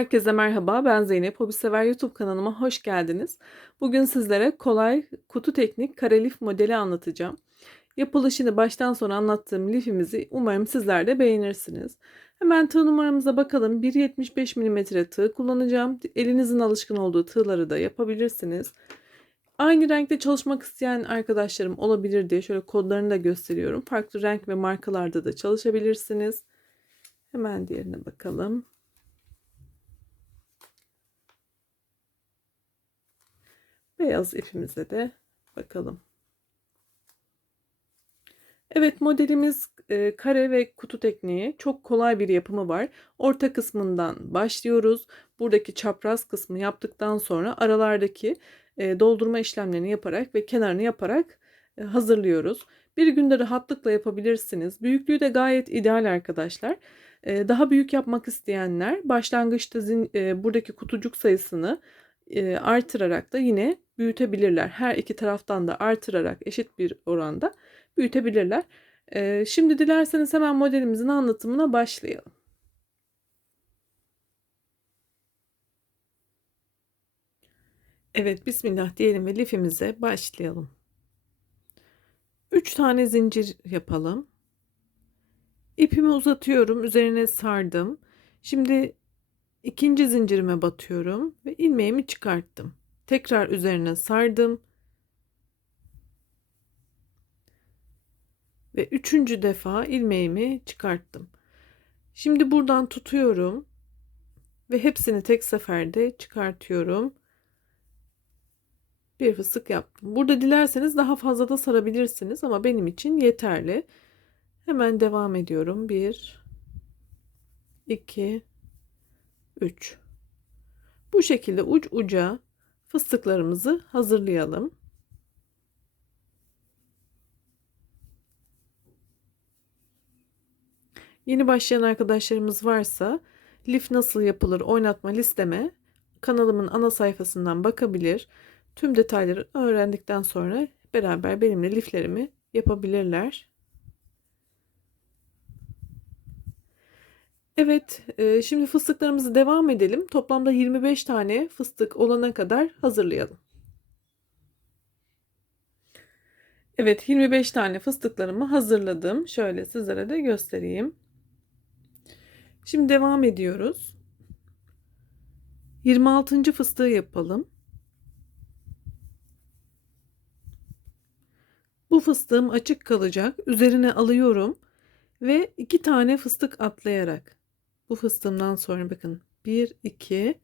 Herkese merhaba, ben Zeynep. Hobi Sever YouTube kanalıma hoş geldiniz. Bugün sizlere kolay kutu teknik kare lif modeli anlatacağım. Yapılışını baştan sona anlattığım lifimizi umarım sizler de beğenirsiniz. Hemen tığ numaramıza bakalım. 1.75 mm tığ kullanacağım. Elinizin alışkın olduğu tığları da yapabilirsiniz. Aynı renkte çalışmak isteyen arkadaşlarım olabilir diye şöyle kodlarını da gösteriyorum. Farklı renk ve markalarda da çalışabilirsiniz. Hemen diğerine bakalım. Beyaz ipimize de bakalım. Evet modelimiz e, kare ve kutu tekniği çok kolay bir yapımı var. Orta kısmından başlıyoruz. Buradaki çapraz kısmı yaptıktan sonra aralardaki e, doldurma işlemlerini yaparak ve kenarını yaparak e, hazırlıyoruz. Bir günde rahatlıkla yapabilirsiniz. Büyüklüğü de gayet ideal arkadaşlar. Daha büyük yapmak isteyenler başlangıçta buradaki kutucuk sayısını artırarak da yine büyütebilirler. Her iki taraftan da artırarak eşit bir oranda büyütebilirler. E, şimdi dilerseniz hemen modelimizin anlatımına başlayalım. Evet bismillah diyelim ve lifimize başlayalım. 3 tane zincir yapalım. İpimi uzatıyorum. Üzerine sardım. Şimdi ikinci zincirime batıyorum ve ilmeğimi çıkarttım. Tekrar üzerine sardım. Ve üçüncü defa ilmeğimi çıkarttım. Şimdi buradan tutuyorum ve hepsini tek seferde çıkartıyorum. Bir fıstık yaptım. Burada dilerseniz daha fazla da sarabilirsiniz ama benim için yeterli. Hemen devam ediyorum. 1 2 3 Bu şekilde uç uca fıstıklarımızı hazırlayalım. Yeni başlayan arkadaşlarımız varsa lif nasıl yapılır oynatma listeme kanalımın ana sayfasından bakabilir. Tüm detayları öğrendikten sonra beraber benimle liflerimi yapabilirler. Evet, e, şimdi fıstıklarımızı devam edelim. Toplamda 25 tane fıstık olana kadar hazırlayalım. Evet, 25 tane fıstıklarımı hazırladım. Şöyle sizlere de göstereyim. Şimdi devam ediyoruz. 26. fıstığı yapalım. Bu fıstığım açık kalacak. Üzerine alıyorum ve iki tane fıstık atlayarak bu fıstığımdan sonra bakın 1 2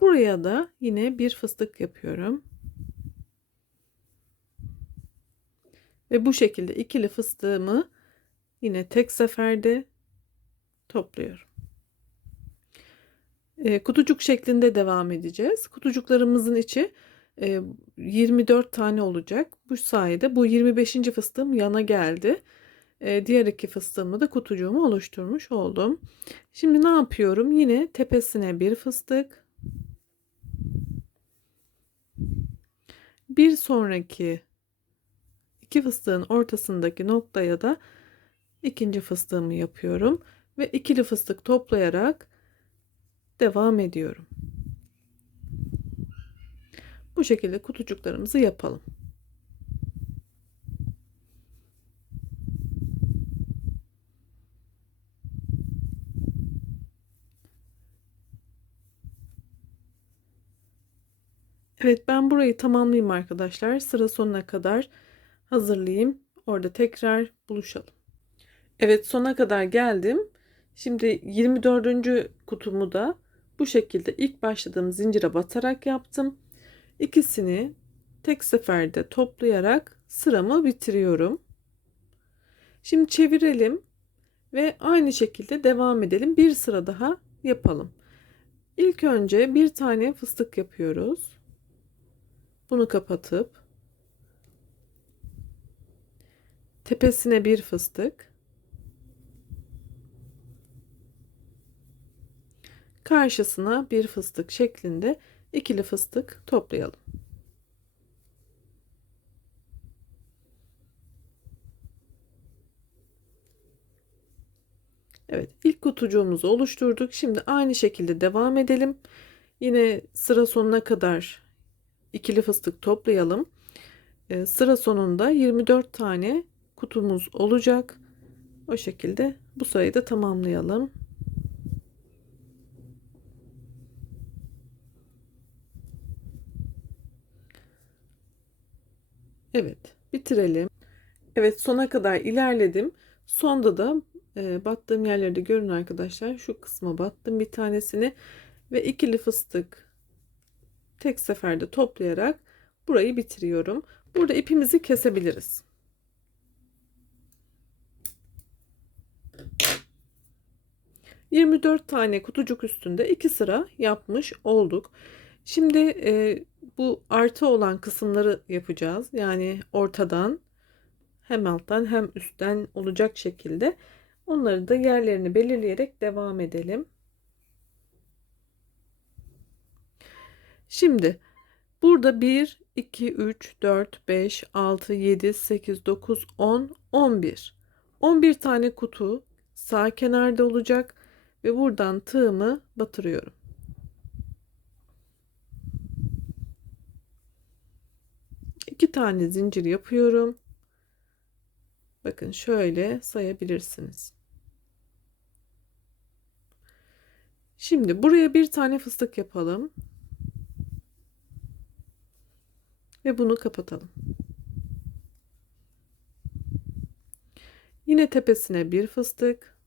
buraya da yine bir fıstık yapıyorum. Ve bu şekilde ikili fıstığımı yine tek seferde topluyorum. E, kutucuk şeklinde devam edeceğiz. Kutucuklarımızın içi e, 24 tane olacak. Bu sayede bu 25. fıstığım yana geldi. E, diğer iki fıstığımı da kutucuğumu oluşturmuş oldum. Şimdi ne yapıyorum? Yine tepesine bir fıstık. Bir sonraki iki fıstığın ortasındaki noktaya da ikinci fıstığımı yapıyorum ve ikili fıstık toplayarak devam ediyorum. Bu şekilde kutucuklarımızı yapalım. Evet ben burayı tamamlayayım arkadaşlar. Sıra sonuna kadar hazırlayayım. Orada tekrar buluşalım. Evet sona kadar geldim. Şimdi 24. kutumu da bu şekilde ilk başladığım zincire batarak yaptım. İkisini tek seferde toplayarak sıramı bitiriyorum. Şimdi çevirelim ve aynı şekilde devam edelim. Bir sıra daha yapalım. İlk önce bir tane fıstık yapıyoruz. Bunu kapatıp tepesine bir fıstık karşısına bir fıstık şeklinde ikili fıstık toplayalım. Evet ilk kutu kutucuğumuzu oluşturduk. Şimdi aynı şekilde devam edelim. Yine sıra sonuna kadar ikili fıstık toplayalım. Ee, sıra sonunda 24 tane kutumuz olacak. O şekilde bu sayıyı da tamamlayalım. Evet, bitirelim. Evet, sona kadar ilerledim. Sonda da e, battığım yerlerde görün arkadaşlar. Şu kısma battım bir tanesini ve ikili fıstık tek seferde toplayarak burayı bitiriyorum. Burada ipimizi kesebiliriz. ...24 tane kutucuk üstünde iki sıra yapmış olduk. Şimdi e, bu artı olan kısımları yapacağız. Yani ortadan hem alttan hem üstten olacak şekilde onları da yerlerini belirleyerek devam edelim. Şimdi burada 1, 2, 3, 4, 5, 6, 7, 8, 9, 10, 11. 11 tane kutu sağ kenarda olacak ve buradan tığımı batırıyorum. İki tane zincir yapıyorum. Bakın şöyle sayabilirsiniz. Şimdi buraya bir tane fıstık yapalım. Ve bunu kapatalım. Yine tepesine bir fıstık.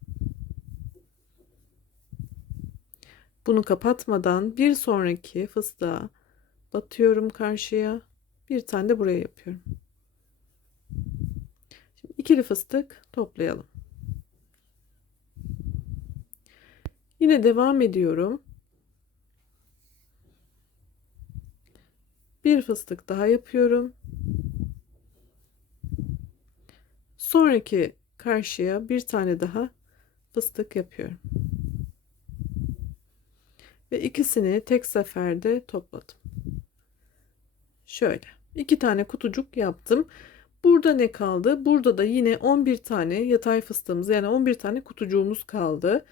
Bunu kapatmadan bir sonraki fıstığa batıyorum karşıya. Bir tane de buraya yapıyorum. Şimdi ikili fıstık toplayalım. Yine devam ediyorum. Bir fıstık daha yapıyorum. Sonraki karşıya bir tane daha fıstık yapıyorum. Ve ikisini tek seferde topladım. Şöyle iki tane kutucuk yaptım. Burada ne kaldı? Burada da yine 11 tane yatay fıstığımız yani 11 tane kutucuğumuz kaldı.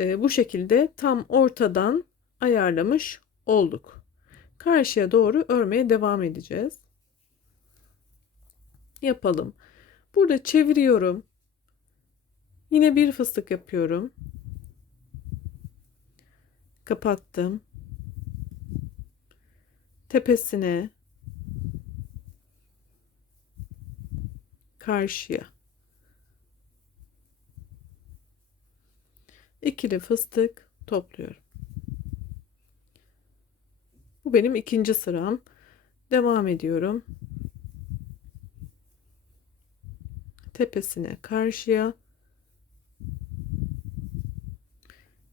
Ee, bu şekilde tam ortadan ayarlamış olduk. Karşıya doğru örmeye devam edeceğiz. Yapalım. Burada çeviriyorum. Yine bir fıstık yapıyorum. Kapattım. Tepesine karşıya. İkili fıstık topluyorum. Bu benim ikinci sıram. Devam ediyorum. Tepesine karşıya.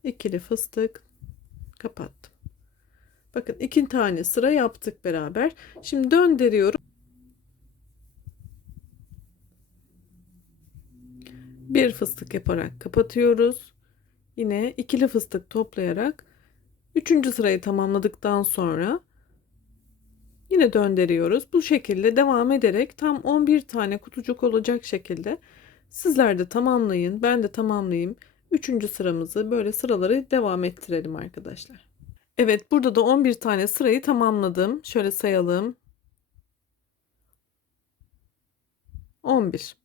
ikili fıstık kapattım. Bakın iki tane sıra yaptık beraber. Şimdi döndürüyorum. bir fıstık yaparak kapatıyoruz. Yine ikili fıstık toplayarak üçüncü sırayı tamamladıktan sonra yine döndürüyoruz. Bu şekilde devam ederek tam 11 tane kutucuk olacak şekilde sizler de tamamlayın. Ben de tamamlayayım. Üçüncü sıramızı böyle sıraları devam ettirelim arkadaşlar. Evet burada da 11 tane sırayı tamamladım. Şöyle sayalım. 11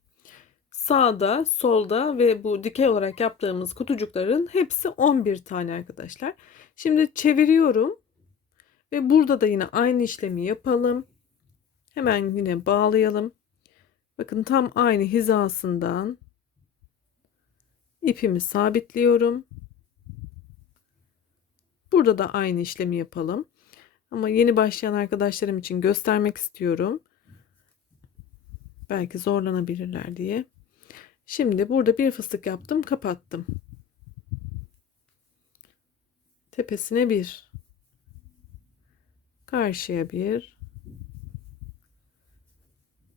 sağda, solda ve bu dikey olarak yaptığımız kutucukların hepsi 11 tane arkadaşlar. Şimdi çeviriyorum ve burada da yine aynı işlemi yapalım. Hemen yine bağlayalım. Bakın tam aynı hizasından ipimi sabitliyorum. Burada da aynı işlemi yapalım. Ama yeni başlayan arkadaşlarım için göstermek istiyorum. Belki zorlanabilirler diye. Şimdi burada bir fıstık yaptım, kapattım. Tepesine bir. Karşıya bir.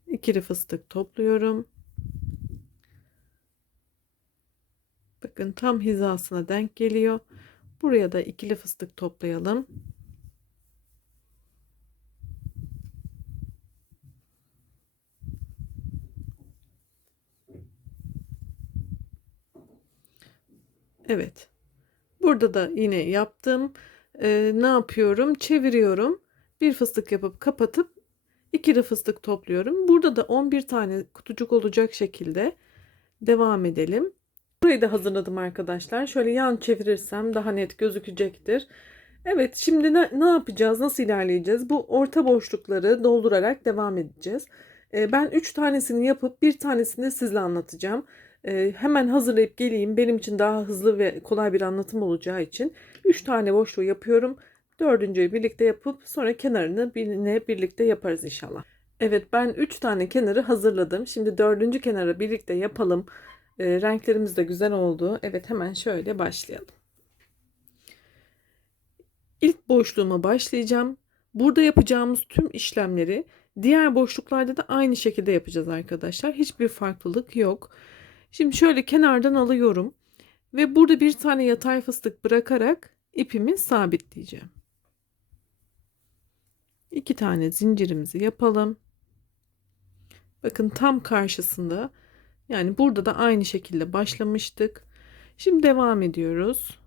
ikili fıstık topluyorum. Bakın tam hizasına denk geliyor. Buraya da ikili fıstık toplayalım. Evet. Burada da yine yaptım. Ee, ne yapıyorum? Çeviriyorum. Bir fıstık yapıp kapatıp ikili fıstık topluyorum. Burada da 11 tane kutucuk olacak şekilde devam edelim. Burayı da hazırladım arkadaşlar. Şöyle yan çevirirsem daha net gözükecektir. Evet şimdi ne, ne yapacağız? Nasıl ilerleyeceğiz? Bu orta boşlukları doldurarak devam edeceğiz. Ee, ben 3 tanesini yapıp bir tanesini de sizle anlatacağım. Ee, hemen hazırlayıp geleyim. Benim için daha hızlı ve kolay bir anlatım olacağı için 3 tane boşluğu yapıyorum. Dördüncüyü birlikte yapıp sonra kenarını yine birlikte yaparız inşallah. Evet ben 3 tane kenarı hazırladım. Şimdi dördüncü kenarı birlikte yapalım. Ee, renklerimiz de güzel oldu. Evet hemen şöyle başlayalım. İlk boşluğuma başlayacağım. Burada yapacağımız tüm işlemleri diğer boşluklarda da aynı şekilde yapacağız arkadaşlar. Hiçbir farklılık yok. Şimdi şöyle kenardan alıyorum ve burada bir tane yatay fıstık bırakarak ipimi sabitleyeceğim. İki tane zincirimizi yapalım. Bakın tam karşısında yani burada da aynı şekilde başlamıştık. Şimdi devam ediyoruz.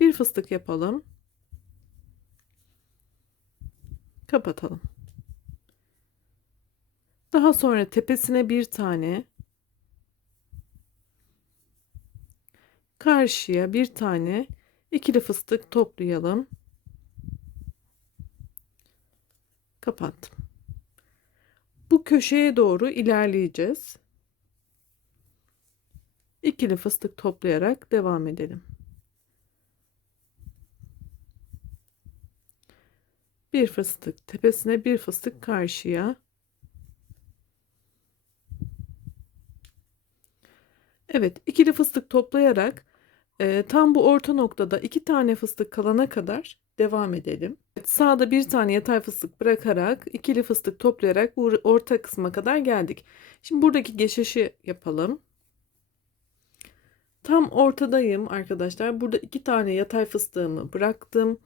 Bir fıstık yapalım. Kapatalım. Daha sonra tepesine bir tane karşıya bir tane ikili fıstık toplayalım. Kapattım. Bu köşeye doğru ilerleyeceğiz. İkili fıstık toplayarak devam edelim. Bir fıstık tepesine bir fıstık karşıya. Evet ikili fıstık toplayarak e, tam bu orta noktada iki tane fıstık kalana kadar devam edelim. Sağda bir tane yatay fıstık bırakarak ikili fıstık toplayarak bu orta kısma kadar geldik. Şimdi buradaki geçişi yapalım. Tam ortadayım arkadaşlar. Burada iki tane yatay fıstığımı bıraktım.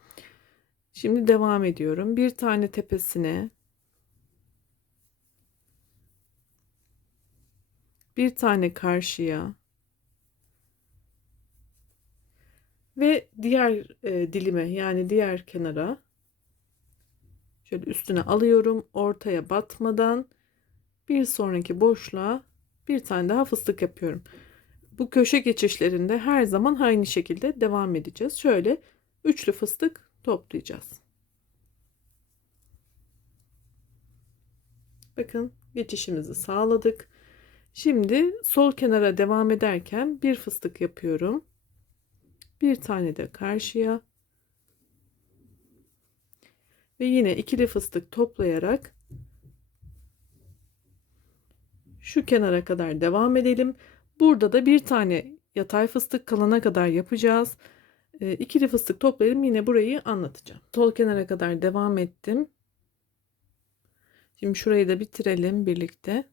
Şimdi devam ediyorum. Bir tane tepesine bir tane karşıya ve diğer e, dilime yani diğer kenara şöyle üstüne alıyorum ortaya batmadan bir sonraki boşluğa bir tane daha fıstık yapıyorum. Bu köşe geçişlerinde her zaman aynı şekilde devam edeceğiz. Şöyle üçlü fıstık toplayacağız. Bakın geçişimizi sağladık. Şimdi sol kenara devam ederken bir fıstık yapıyorum. Bir tane de karşıya. Ve yine ikili fıstık toplayarak şu kenara kadar devam edelim. Burada da bir tane yatay fıstık kalana kadar yapacağız. E, ikili fıstık toplayalım yine burayı anlatacağım. Sol kenara kadar devam ettim. Şimdi şurayı da bitirelim birlikte.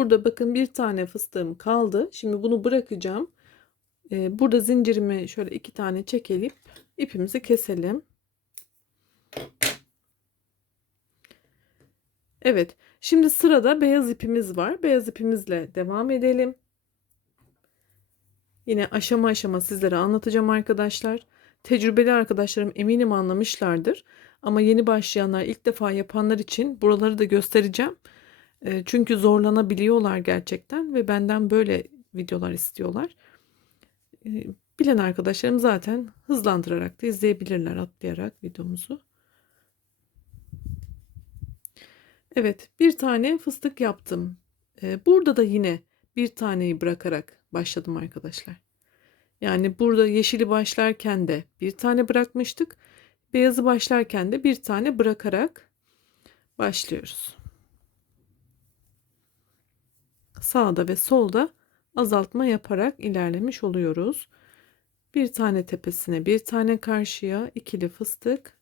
Burada bakın bir tane fıstığım kaldı. Şimdi bunu bırakacağım. Ee, burada zincirimi şöyle iki tane çekelip ipimizi keselim. Evet. Şimdi sırada beyaz ipimiz var. Beyaz ipimizle devam edelim. Yine aşama aşama sizlere anlatacağım arkadaşlar. Tecrübeli arkadaşlarım eminim anlamışlardır. Ama yeni başlayanlar, ilk defa yapanlar için buraları da göstereceğim. Çünkü zorlanabiliyorlar gerçekten ve benden böyle videolar istiyorlar. Bilen arkadaşlarım zaten hızlandırarak da izleyebilirler atlayarak videomuzu. Evet bir tane fıstık yaptım. Burada da yine bir taneyi bırakarak başladım arkadaşlar. Yani burada yeşili başlarken de bir tane bırakmıştık. Beyazı başlarken de bir tane bırakarak başlıyoruz. Sağda ve solda azaltma yaparak ilerlemiş oluyoruz. Bir tane tepesine bir tane karşıya ikili fıstık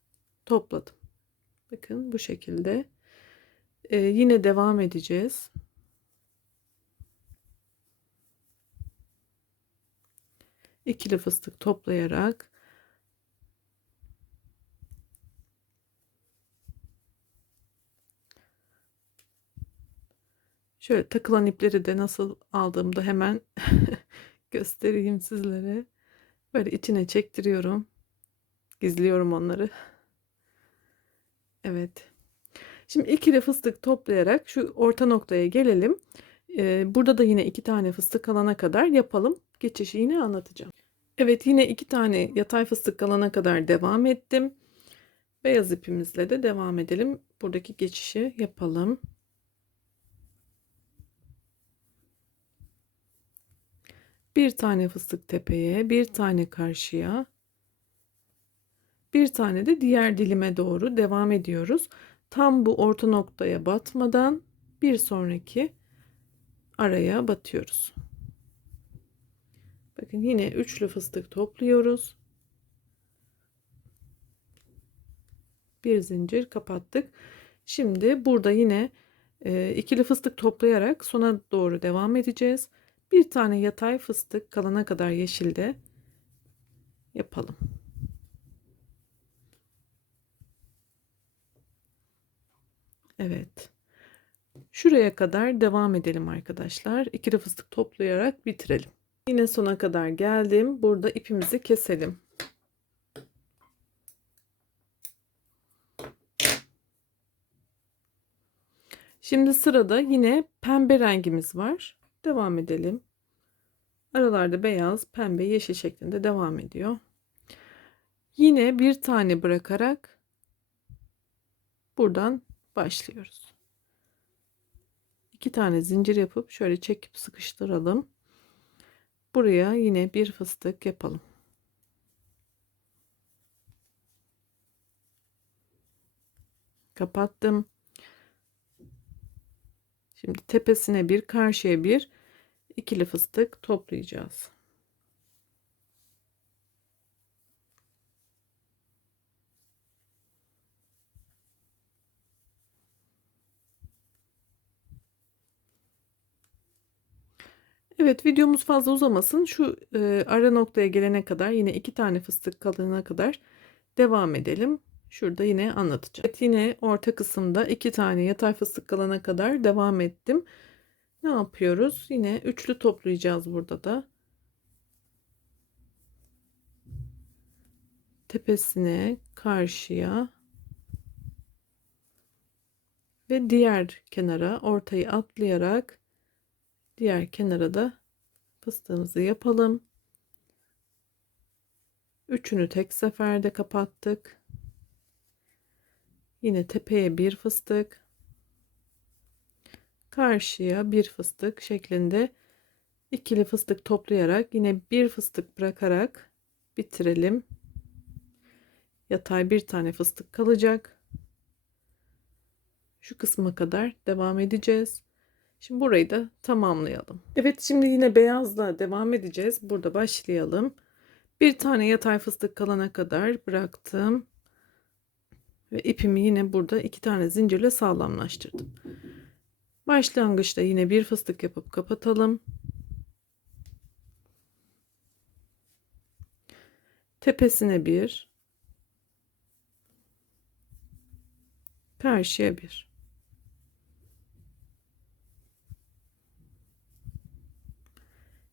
topladım. Bakın bu şekilde. Ee, yine devam edeceğiz. ikili fıstık toplayarak Şöyle takılan ipleri de nasıl aldığımda hemen göstereyim sizlere. Böyle içine çektiriyorum. Gizliyorum onları. Evet. Şimdi ikili fıstık toplayarak şu orta noktaya gelelim. Ee, burada da yine iki tane fıstık alana kadar yapalım. Geçişi yine anlatacağım. Evet yine iki tane yatay fıstık alana kadar devam ettim. Beyaz ipimizle de devam edelim. Buradaki geçişi yapalım. Bir tane fıstık tepeye, bir tane karşıya, bir tane de diğer dilime doğru devam ediyoruz. Tam bu orta noktaya batmadan bir sonraki araya batıyoruz. Bakın yine üçlü fıstık topluyoruz. Bir zincir kapattık. Şimdi burada yine e, ikili fıstık toplayarak sona doğru devam edeceğiz. Bir tane yatay fıstık kalana kadar yeşilde yapalım. Evet. Şuraya kadar devam edelim arkadaşlar. İkili fıstık toplayarak bitirelim. Yine sona kadar geldim. Burada ipimizi keselim. Şimdi sırada yine pembe rengimiz var. Devam edelim. Aralarda beyaz, pembe, yeşil şeklinde devam ediyor. Yine bir tane bırakarak buradan başlıyoruz. İki tane zincir yapıp şöyle çekip sıkıştıralım. Buraya yine bir fıstık yapalım. Kapattım. Şimdi tepesine bir karşıya bir ikili fıstık toplayacağız. Evet videomuz fazla uzamasın. Şu e, ara noktaya gelene kadar yine iki tane fıstık kalana kadar devam edelim. Şurada yine anlatacağım. Evet, yine orta kısımda iki tane yatay fıstık kalana kadar devam ettim. Ne yapıyoruz? Yine üçlü toplayacağız burada da. Tepesine, karşıya ve diğer kenara ortayı atlayarak diğer kenara da fıstığımızı yapalım. Üçünü tek seferde kapattık. Yine tepeye bir fıstık. Karşıya bir fıstık şeklinde ikili fıstık toplayarak yine bir fıstık bırakarak bitirelim. Yatay bir tane fıstık kalacak. Şu kısma kadar devam edeceğiz. Şimdi burayı da tamamlayalım. Evet şimdi yine beyazla devam edeceğiz. Burada başlayalım. Bir tane yatay fıstık kalana kadar bıraktım. Ve ipimi yine burada iki tane zincirle sağlamlaştırdım. Başlangıçta yine bir fıstık yapıp kapatalım. Tepesine bir. Karşıya bir.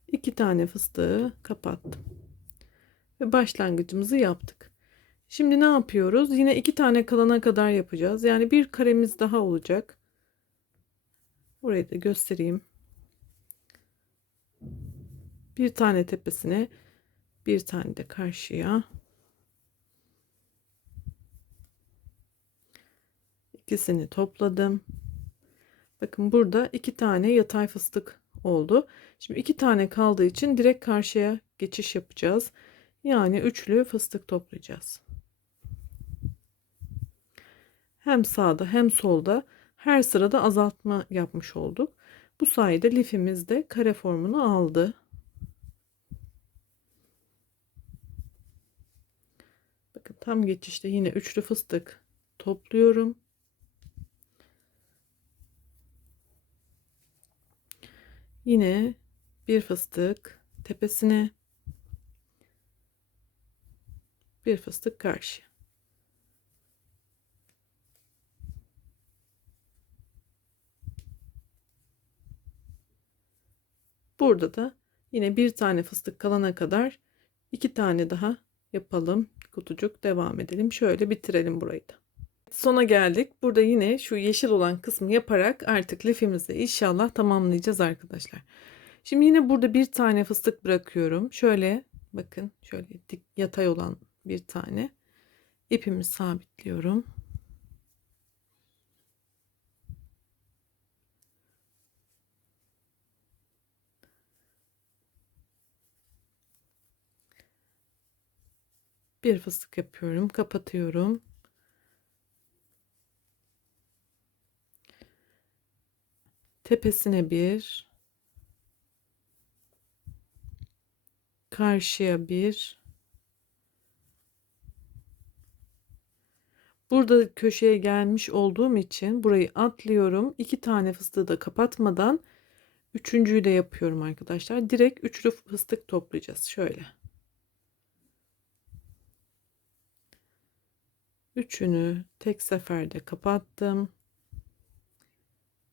İki tane fıstığı kapattım. Ve başlangıcımızı yaptık. Şimdi ne yapıyoruz? Yine iki tane kalana kadar yapacağız. Yani bir karemiz daha olacak. Burayı da göstereyim. Bir tane tepesine, bir tane de karşıya. İkisini topladım. Bakın burada iki tane yatay fıstık oldu. Şimdi iki tane kaldığı için direkt karşıya geçiş yapacağız. Yani üçlü fıstık toplayacağız. Hem sağda hem solda her sırada azaltma yapmış olduk. Bu sayede lifimiz de kare formunu aldı. Bakın tam geçişte yine üçlü fıstık topluyorum. Yine bir fıstık tepesine bir fıstık karşıya. Burada da yine bir tane fıstık kalana kadar iki tane daha yapalım. Kutucuk devam edelim. Şöyle bitirelim burayı da. Sona geldik. Burada yine şu yeşil olan kısmı yaparak artık lifimizi inşallah tamamlayacağız arkadaşlar. Şimdi yine burada bir tane fıstık bırakıyorum. Şöyle bakın şöyle dik yatay olan bir tane ipimi sabitliyorum. Bir fıstık yapıyorum, kapatıyorum. Tepesine bir, karşıya bir, Burada köşeye gelmiş olduğum için burayı atlıyorum. İki tane fıstığı da kapatmadan üçüncüyü de yapıyorum arkadaşlar. Direkt üçlü fıstık toplayacağız. Şöyle. Üçünü tek seferde kapattım.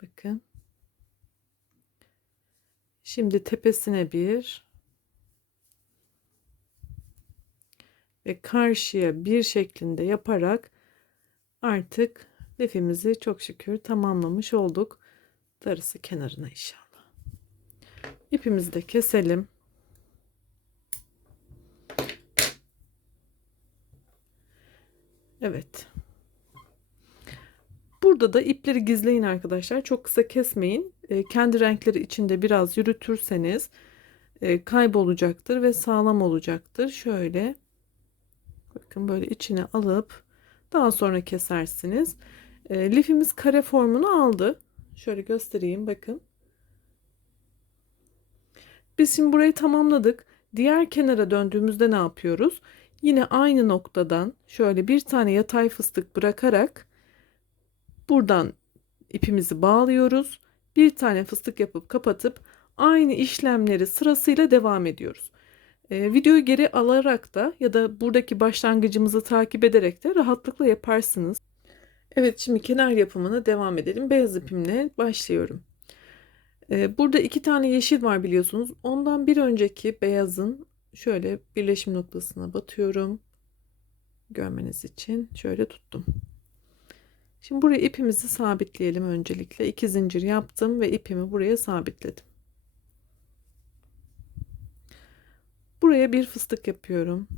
Bakın. Şimdi tepesine bir ve karşıya bir şeklinde yaparak artık lifimizi çok şükür tamamlamış olduk. Darısı kenarına inşallah. İpimizi de keselim. Evet. Burada da ipleri gizleyin arkadaşlar. Çok kısa kesmeyin. E, kendi renkleri içinde biraz yürütürseniz e, kaybolacaktır ve sağlam olacaktır. Şöyle bakın böyle içine alıp daha sonra kesersiniz. E, lifimiz kare formunu aldı. Şöyle göstereyim bakın. Biz şimdi burayı tamamladık. Diğer kenara döndüğümüzde ne yapıyoruz? Yine aynı noktadan şöyle bir tane yatay fıstık bırakarak buradan ipimizi bağlıyoruz. Bir tane fıstık yapıp kapatıp aynı işlemleri sırasıyla devam ediyoruz. E, videoyu geri alarak da ya da buradaki başlangıcımızı takip ederek de rahatlıkla yaparsınız. Evet şimdi kenar yapımına devam edelim. Beyaz ipimle başlıyorum. E, burada iki tane yeşil var biliyorsunuz. Ondan bir önceki beyazın şöyle birleşim noktasına batıyorum. Görmeniz için şöyle tuttum. Şimdi buraya ipimizi sabitleyelim öncelikle. İki zincir yaptım ve ipimi buraya sabitledim. Buraya bir fıstık yapıyorum.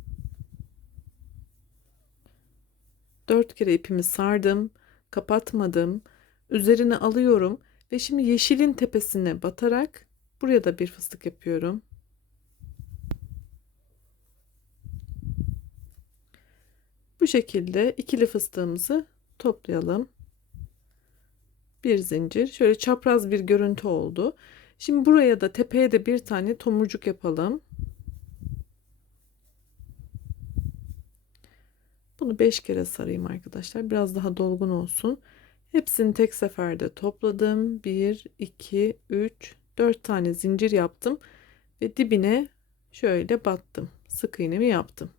Dört kere ipimi sardım, kapatmadım. Üzerine alıyorum ve şimdi yeşilin tepesine batarak buraya da bir fıstık yapıyorum. Bu şekilde ikili fıstığımızı toplayalım. Bir zincir. Şöyle çapraz bir görüntü oldu. Şimdi buraya da tepeye de bir tane tomurcuk yapalım. Bunu 5 kere sarayım arkadaşlar. Biraz daha dolgun olsun. Hepsini tek seferde topladım. 1, 2, 3, 4 tane zincir yaptım. Ve dibine şöyle battım. Sık iğnemi yaptım.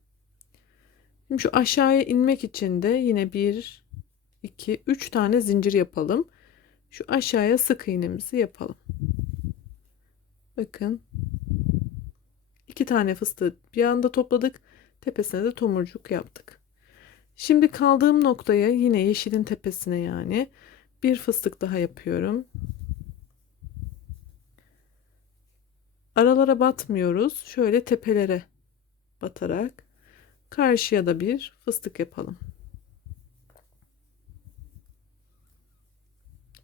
Şu aşağıya inmek için de yine 1, 2, 3 tane zincir yapalım. Şu aşağıya sık iğnemizi yapalım. Bakın. 2 tane fıstığı bir anda topladık. Tepesine de tomurcuk yaptık. Şimdi kaldığım noktaya yine yeşilin tepesine yani bir fıstık daha yapıyorum. Aralara batmıyoruz. Şöyle tepelere batarak karşıya da bir fıstık yapalım.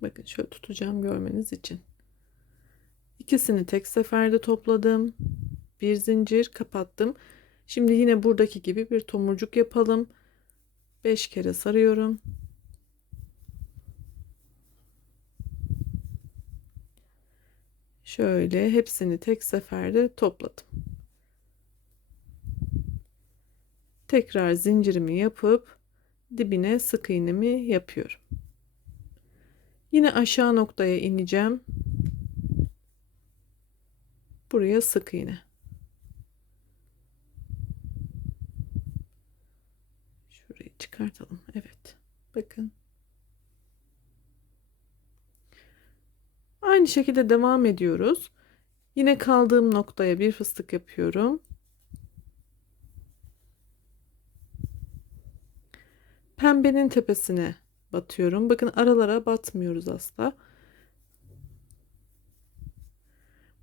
Bakın şöyle tutacağım görmeniz için. İkisini tek seferde topladım. Bir zincir kapattım. Şimdi yine buradaki gibi bir tomurcuk yapalım. 5 kere sarıyorum. Şöyle hepsini tek seferde topladım. Tekrar zincirimi yapıp dibine sık iğnemi yapıyorum. Yine aşağı noktaya ineceğim. Buraya sık iğne. Şurayı çıkartalım. Evet. Bakın. Aynı şekilde devam ediyoruz. Yine kaldığım noktaya bir fıstık yapıyorum. Pembenin tepesine batıyorum. Bakın aralara batmıyoruz asla.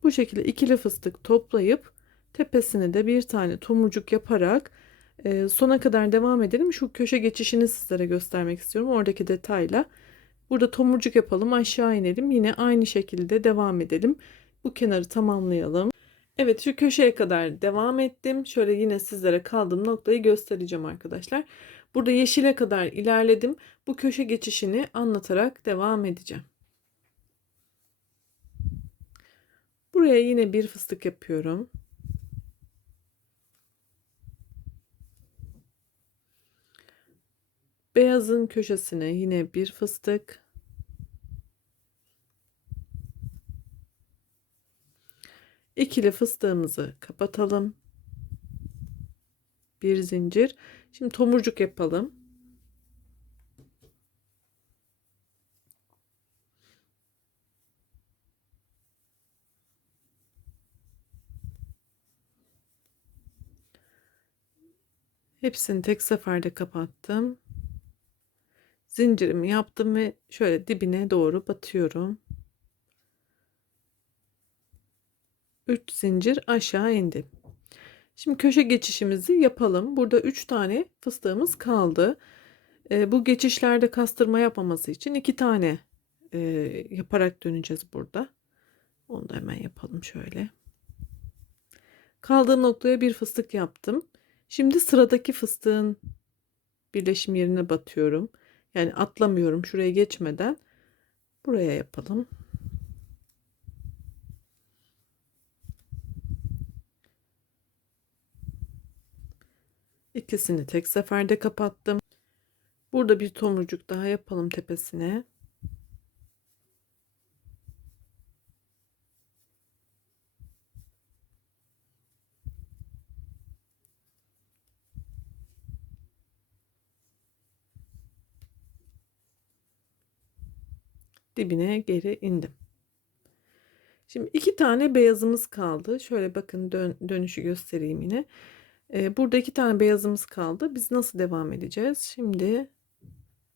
Bu şekilde ikili fıstık toplayıp tepesine de bir tane tomurcuk yaparak e, sona kadar devam edelim. Şu köşe geçişini sizlere göstermek istiyorum. Oradaki detayla. Burada tomurcuk yapalım. Aşağı inelim. Yine aynı şekilde devam edelim. Bu kenarı tamamlayalım. Evet şu köşeye kadar devam ettim. Şöyle yine sizlere kaldığım noktayı göstereceğim arkadaşlar. Burada yeşile kadar ilerledim. Bu köşe geçişini anlatarak devam edeceğim. Buraya yine bir fıstık yapıyorum. Beyazın köşesine yine bir fıstık. İkili fıstığımızı kapatalım. Bir zincir. Şimdi tomurcuk yapalım. Hepsini tek seferde kapattım. Zincirimi yaptım ve şöyle dibine doğru batıyorum. 3 zincir aşağı indim. Şimdi köşe geçişimizi yapalım. Burada 3 tane fıstığımız kaldı. E, bu geçişlerde kastırma yapmaması için 2 tane e, yaparak döneceğiz burada. Onu da hemen yapalım şöyle. Kaldığım noktaya bir fıstık yaptım. Şimdi sıradaki fıstığın birleşim yerine batıyorum. Yani atlamıyorum şuraya geçmeden. Buraya yapalım. İkisini tek seferde kapattım. Burada bir tomurcuk daha yapalım tepesine. dibine geri indim. Şimdi iki tane beyazımız kaldı. Şöyle bakın dön, dönüşü göstereyim yine. Burada iki tane beyazımız kaldı. Biz nasıl devam edeceğiz? Şimdi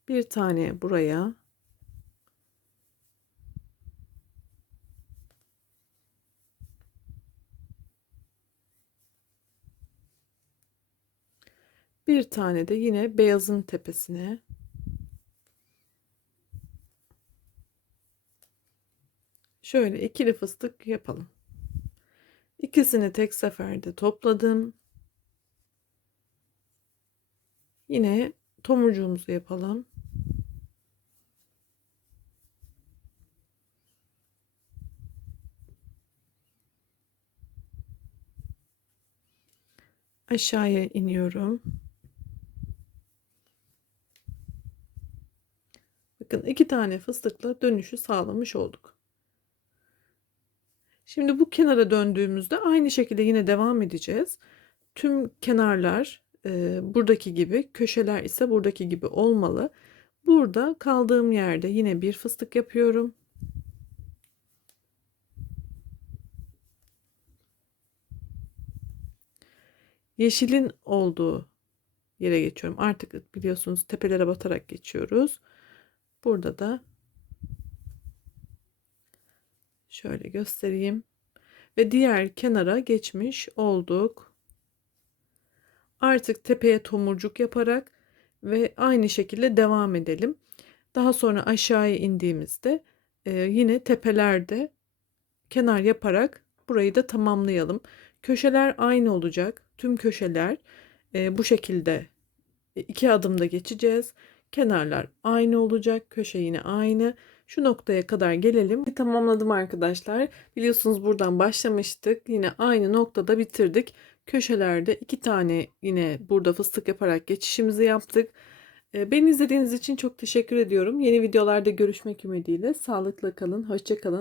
bir tane buraya. Bir tane de yine beyazın tepesine. Şöyle ikili fıstık yapalım. İkisini tek seferde topladım. Yine tomurcuğumuzu yapalım. Aşağıya iniyorum. Bakın iki tane fıstıkla dönüşü sağlamış olduk. Şimdi bu kenara döndüğümüzde aynı şekilde yine devam edeceğiz. Tüm kenarlar e, buradaki gibi, köşeler ise buradaki gibi olmalı. Burada kaldığım yerde yine bir fıstık yapıyorum. Yeşilin olduğu yere geçiyorum. Artık biliyorsunuz tepelere batarak geçiyoruz. Burada da Şöyle göstereyim. Ve diğer kenara geçmiş olduk. Artık tepeye tomurcuk yaparak ve aynı şekilde devam edelim. Daha sonra aşağıya indiğimizde e, yine tepelerde kenar yaparak burayı da tamamlayalım. Köşeler aynı olacak. Tüm köşeler e, bu şekilde iki adımda geçeceğiz. Kenarlar aynı olacak. Köşe yine aynı. Şu noktaya kadar gelelim. Tamamladım arkadaşlar. Biliyorsunuz buradan başlamıştık. Yine aynı noktada bitirdik. Köşelerde iki tane yine burada fıstık yaparak geçişimizi yaptık. Ee, beni izlediğiniz için çok teşekkür ediyorum. Yeni videolarda görüşmek ümidiyle. Sağlıkla kalın. Hoşçakalın.